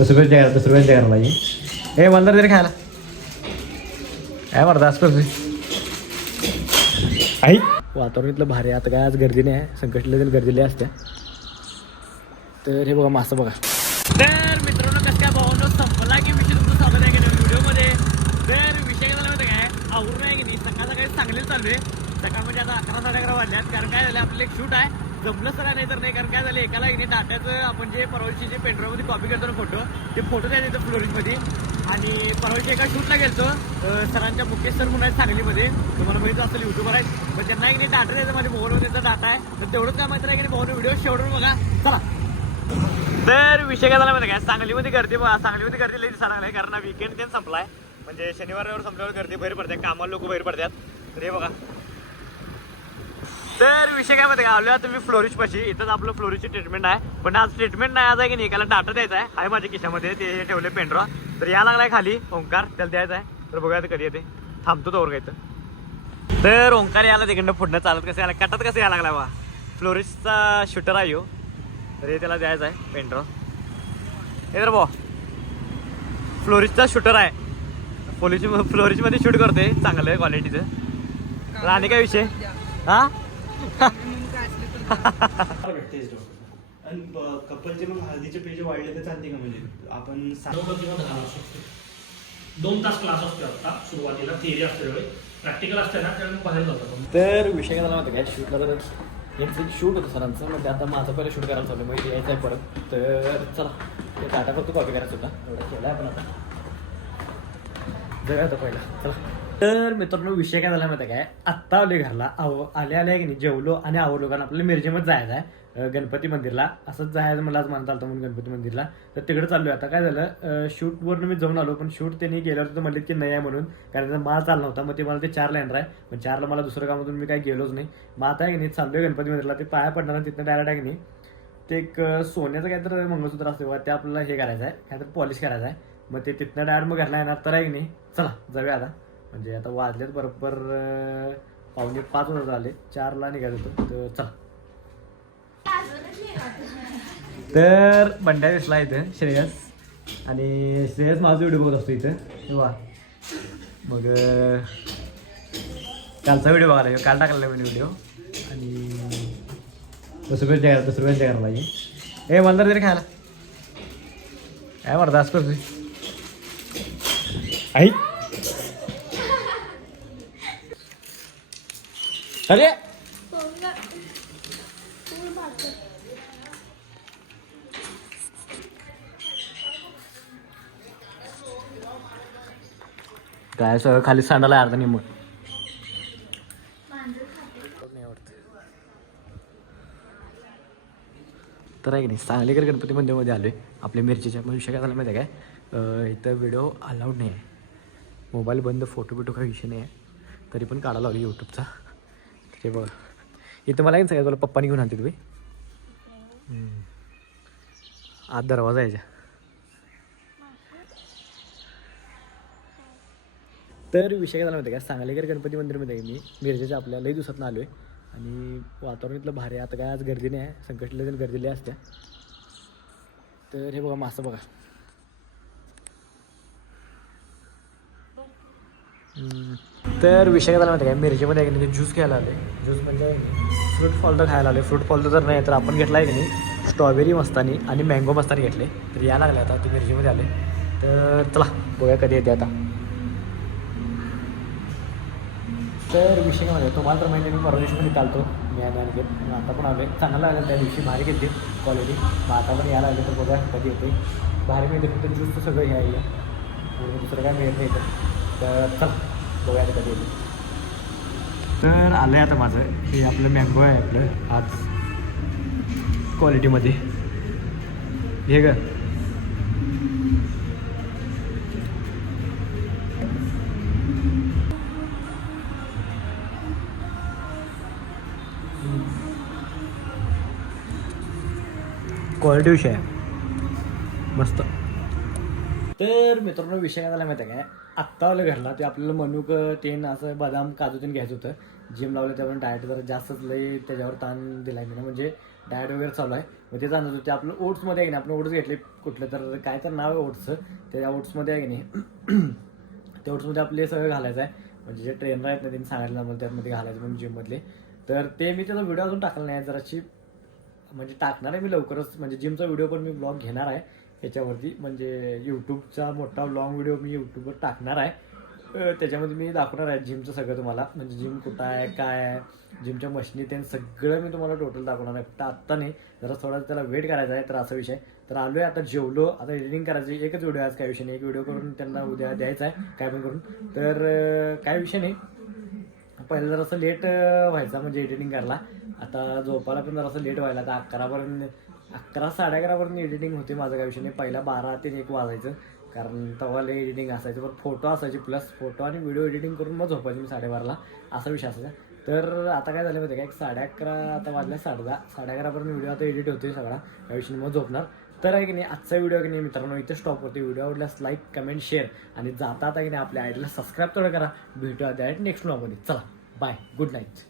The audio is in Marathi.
10 रुपयांच्या घराला हे मला तरी खायला काय म्हणता असं करतोय आई वातावरण इथलं भारी आता काय आज गर्दी नाही आहे संकष्टीला गर्दीला असते तर हे बघा मासं बघा तर मित्रांनो कसं काय भावांनो संपला की विषय तुमचं स्वागत आहे की नाही व्हिडिओमध्ये तर विषय काय झाला माहिती काय आवरून आहे की नाही सकाळी चांगले चालू आहे सकाळ म्हणजे आता 11-11 वाजल्यात कारण काय झालं आपलं एक शूट आहे जमलं सगळं नाही तर नाही कारण काय झालं एकाला की नाही डाटाचं आपण जे परवाची जे पेनड्राईव्हमध्ये कॉपी करतो ना फोटो द्यायचे येतं फ्लोरिंगमध्ये आणि परवाची एका शूटला गेलतो सरांच्या मुकेश सर म्हणून आहेत सांगलीमध्ये तुम्हाला माहिती असेल युट्यूबर आहेत पण त्यांना एक नाही डाटा द्यायचा माझ्या मोबाईलवर त्यांचा डाटा आहे तर तेवढंच काय माहिती आहे की नाही भाऊन व्हिडिओ शेवटून बघा चला तर विषय काय झाला माहिती काय सांगलीमध्ये गर्दी बघा सांगलीमध्ये गर्दी लई दिसायला लागलाय कारण वीकेंड त्यांनी संपलाय म्हणजे शनिवारावर संपल्यावर गर्दी बाहेर पडतात कामाला लोक बाहेर पडतात तर हे बघा तर विषय काय माहिती का आलो तुम्ही फ्लोरिश पाशी इथंच आपलं फ्लोरिशची ट्रीटमेंट आहे पण आज ट्रीटमेंट नाही आज आहे की नाही एकाला डाटा द्यायचा आहे माझ्या खिशामध्ये ते ठेवले पेनड्रॉ तर या लागलाय खाली ओंकार त्याला द्यायचा आहे तर बघूया कधी येते थांबतो तो ओरगायचं तर ओंकार याला तिकडनं पुढनं चालत कसं यायला कटात कसं यायला लागला बा फ्लोरिशचा शूटर आहे यो तर हे त्याला द्यायचं आहे पेनड्रॉ हे तर बा फ्लोरिशचा शूटर आहे फ्लोरिशमध्ये शूट करते चांगलं क्वालिटीचं आणि काय विषय हा कपलचे मग हळदीचे पेज वाढले तर चालते का म्हणजे आपण 2 तास क्लास असतो आता सुरुवातीला थिअरी असते प्रॅक्टिकल असते ना त्यामुळे बाहेर जातो तर विषय काय झाला माहिती काय शूटला तर यांचं शूट होतं सरांचं म्हणजे आता माझं पहिलं शूट करायला चाललं म्हणजे यायचं आहे परत तर चला ते टाटा करतो कॉपी करायचं होता एवढा केला आहे पण आता जगा होतं पहिला चला तर मित्रांनो विषय काय झाला माहिती काय आत्ता आले घरला आले की नाही जेवलो आणि आवडलो कारण आपल्याला मिरजेमध्ये जायचं आहे गणपती मंदिरला असंच जायचं मला आज म्हणता आलं म्हणून गणपती मंदिरला तर तिकडे चाललोय आता काय झालं शूटवरनं मी जाऊन आलो पण शूट त्यांनी गेल्यावर तर म्हणले की नाही आहे म्हणून कारण त्याचा माल चालला नव्हता मग ते मला ते 4ला येणार आहे पण 4ला मला दुसरं कामातून मी काही गेलोच नाही मग आता आहे की नाही चाललोय गणपती मंदिरला ते पाया पडणार आणि तिथनं डायरेक्ट आहे की नाही ते एक सोन्याचं काहीतरी मंगळसूत्र असते ते आपल्याला हे करायचं आहे काहीतरी पॉलिश करायचं आहे मग ते तिथनं डायरेक्ट मग घरला येणार तर आहे की नाही चला जाऊया आता म्हणजे आता वाजलेत बरोबर 4:45 वाजता आले 4ला निघायचं होतं तर चला तर बंड्या दिसला इथं श्रेयस आणि श्रेयस माझा व्हिडिओ बघत असतो इथं तेव्हा मग कालचा व्हिडिओ बघायला काल टाकलेला मी व्हिडिओ आणि 10 रुपयांच्या घराला हे मला तरी खायला काय म्हणता असं करतोय आई अरे काय सगळं खाली सांडायला अर्धा निम तर आहे की नाही सांगलीकर गणपती मंदिरमध्ये आलोय आपल्या मिरचीच्या विषय काय झाला माहिती आहे काय इथं व्हिडिओ अलाउड नाही आहे मोबाईल बंद फोटो बिटो काही विषय नाही आहे तरी पण काढायला लावली यूट्यूबचा ते बघ इथं मला सगळ्या तुला पप्पानी घेऊन आणते तुम्ही आत दरवाजा यायच्या तर विषय काय झाला माहिती काय सांगलीकर गणपती मंदिरमध्ये आहे मी मिरजेच्या आपल्या लई दिवसातून आलो आहे आणि वातावरण इथलं भारी आता काय आज गर्दी नाही आहे संकष्टीला गर्दी लई असत्या तर हे बघा मासं बघा तर विषय काय झाला माहिती काय मिरजेमध्ये आहे की नाही ज्यूस घ्यायला आले ज्यूस म्हणजे फ्रूट फॉल्टर खायला आले फ्रूट फॉल्टर जर नाही तर आपण घेतला आहे की नाही स्ट्रॉबेरी मस्तानी आणि मँगो मस्तानी घेतले तर या लागले आता ते मिरजेमध्ये आले तर चला बघूया कधी येते आता तर विषय काय म्हणजे तुम्हाला तर माहिती मी परवा दिवशीमध्ये चालतो मी आणि आता पण आलो चांगलं आलं त्या दिवशी भारी घेतली क्वालिटी मग आता पण यायला आले तर बघा कधी येते भारी मिळते फक्त ज्यूसचं सगळं घ्यायला दुसरं काय मिळत नाही तर चल बघूया आता कधी येते तर आलं आहे आता माझं हे आपलं मँगो आहे आपलं आज क्वालिटीमध्ये हे ग क्वालिटी विषय आहे मस्त तर मित्रांनो विषय काय झाला माहिती आहे काय आत्ता आलं घरला ते आपल्याला मनुक तेन असं बदाम काजू तेन घ्यायचं होतं जिम लावलं त्यावर डाएट जरा जास्तच लई त्याच्यावर ताण दिला आहे म्हणजे डाएट वगैरे चालू आहे. मग ते जाणत होते आपलं ओट्समध्ये आहे की नाही, आपण ओट्स घेतले कुठलं तर काय तर नाव आहे ओट्सचं, त्या ओट्समध्ये आहे की नाही त्या ओट्समध्ये आपले सगळं घालायचं आहे. म्हणजे जे ट्रेनर आहेत ना त्यांनी सांगितलं मला त्यामध्ये घालायचं म्हणून जिममधले. तर ते मी त्याचा व्हिडिओ अजून टाकला नाही, जराशी म्हणजे टाकणार आहे मी लवकरच. म्हणजे जिमचा व्हिडिओ पण मी ब्लॉग घेणार आहे याच्यावरती. म्हणजे यूट्यूबचा मोठा लॉंग व्हिडिओ मी यूट्यूबवर टाकणार आहे. त्याच्यामध्ये मी दाखवणार आहे जिमचं सगळं तुम्हाला. म्हणजे जिम कुठं आहे, काय आहे, जिमच्या मशिनी ते सगळं मी तुम्हाला टोटल दाखवणार आहे. फक्त आत्ता नाही, जरा थोडा त्याला वेट करायचा आहे. तर असा विषय. तर आलो आहे आता, जेवलो, आता एडिटिंग करायची. एकच व्हिडिओ आज, काय विषय नाही. एक व्हिडिओ करून त्यांना उद्या द्यायचा आहे काय पण करून. तर काय विषय नाही. पहिलं जरासं लेट व्हायचा म्हणजे एडिटिंग करायला. आता झोपायला पण जरासं लेट व्हायला. आता 11 साडे11पर्यंत एडिटिंग होते माझं, काय विषय नाही. पहिला 12 ते 1 वाजायचं, कारण तेव्हा लय एडिटिंग असायचं. पण फोटो असायचे, प्लस फोटो आणि व्हिडिओ एडिटिंग करून मग झोपायची मी 12:30ला, असा विषय असायचा. तर आता काय झालं माहिती आहे का, 11:30 आता वाजल्या 10:30, 11:30पर्यंत व्हिडिओ आता एडिट होते सगळा, त्या विषयी मग झोपणार. तर आहे की नाही आजचा व्हिडिओ की नाही मित्रांनो इथे स्टॉप होते. व्हिडिओ आवडल्यास लाईक, कमेंट, शेअर आणि जाता आता की नाही आपल्या आयडीला सबस्क्राईब तेवढं करा. भेटूया डायरेक्ट नेक्स्ट व्हिडिओमध्ये. चला बाय, गुड नाईट.